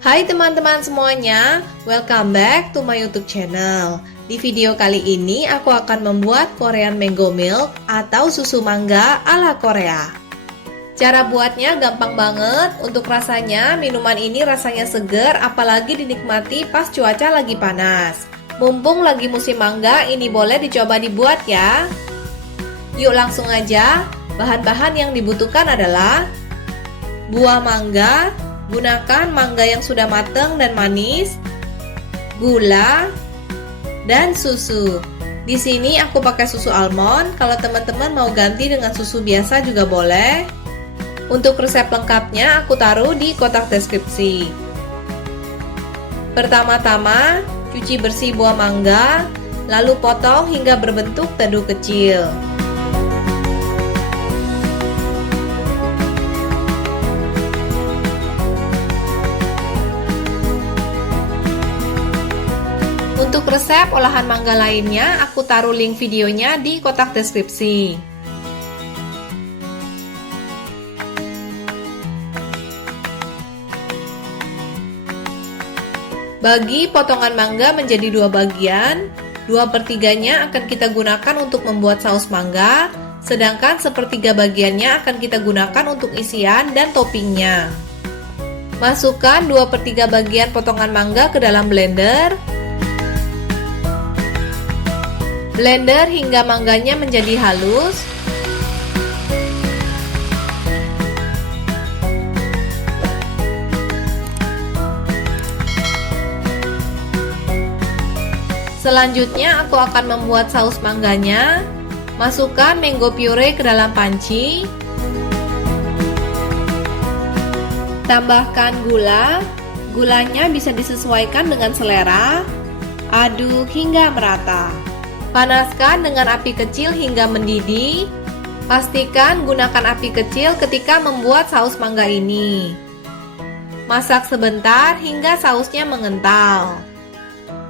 Hai teman-teman semuanya, welcome back to my YouTube channel. Di video kali ini aku akan membuat Korean Mango Milk atau susu mangga ala Korea. Cara buatnya gampang banget. Untuk rasanya, minuman ini rasanya segar apalagi dinikmati pas cuaca lagi panas. Mumpung lagi musim mangga, ini boleh dicoba dibuat ya. Yuk langsung aja. Bahan-bahan yang dibutuhkan adalah buah mangga. Gunakan mangga yang sudah matang dan manis, gula, dan susu. Di sini aku pakai susu almond. Kalau teman-teman mau ganti dengan susu biasa juga boleh. Untuk resep lengkapnya aku taruh di kotak deskripsi. Pertama-tama, cuci bersih buah mangga, lalu potong hingga berbentuk tedu kecil. Untuk resep olahan mangga lainnya, aku taruh link videonya di kotak deskripsi. Bagi potongan mangga menjadi dua bagian, 2/3-nya akan kita gunakan untuk membuat saus mangga, sedangkan 1/3 bagiannya akan kita gunakan untuk isian dan toppingnya. Masukkan 2/3 bagian potongan mangga ke dalam blender. Blender hingga mangganya menjadi halus. Selanjutnya aku akan membuat saus mangganya. Masukkan mango puree ke dalam panci. Tambahkan gula. Gulanya bisa disesuaikan dengan selera. Aduk hingga merata. Panaskan dengan api kecil hingga mendidih. Pastikan gunakan api kecil ketika membuat saus mangga ini. Masak sebentar hingga sausnya mengental.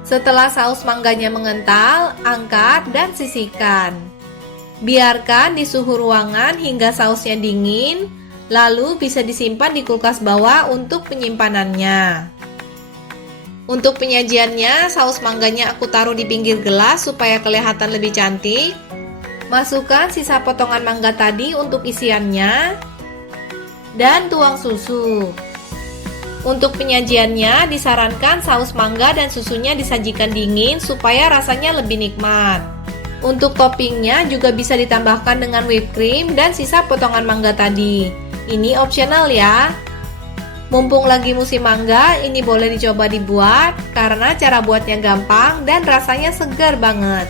Setelah saus mangganya mengental, angkat dan sisihkan. Biarkan di suhu ruangan hingga sausnya dingin, lalu bisa disimpan di kulkas bawah untuk penyimpanannya. Untuk penyajiannya, saus mangganya aku taruh di pinggir gelas supaya kelihatan lebih cantik. Masukkan sisa potongan mangga tadi untuk isiannya. Dan tuang susu. Untuk penyajiannya, disarankan saus mangga dan susunya disajikan dingin supaya rasanya lebih nikmat. Untuk toppingnya juga bisa ditambahkan dengan whipped cream dan sisa potongan mangga tadi. Ini opsional ya. Mumpung lagi musim mangga, ini boleh dicoba dibuat karena cara buatnya gampang dan rasanya segar banget.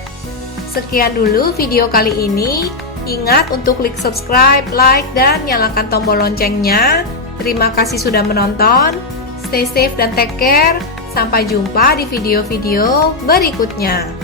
Sekian dulu video kali ini. Ingat untuk klik subscribe, like, dan nyalakan tombol loncengnya. Terima kasih sudah menonton. Stay safe dan take care. Sampai jumpa di video-video berikutnya.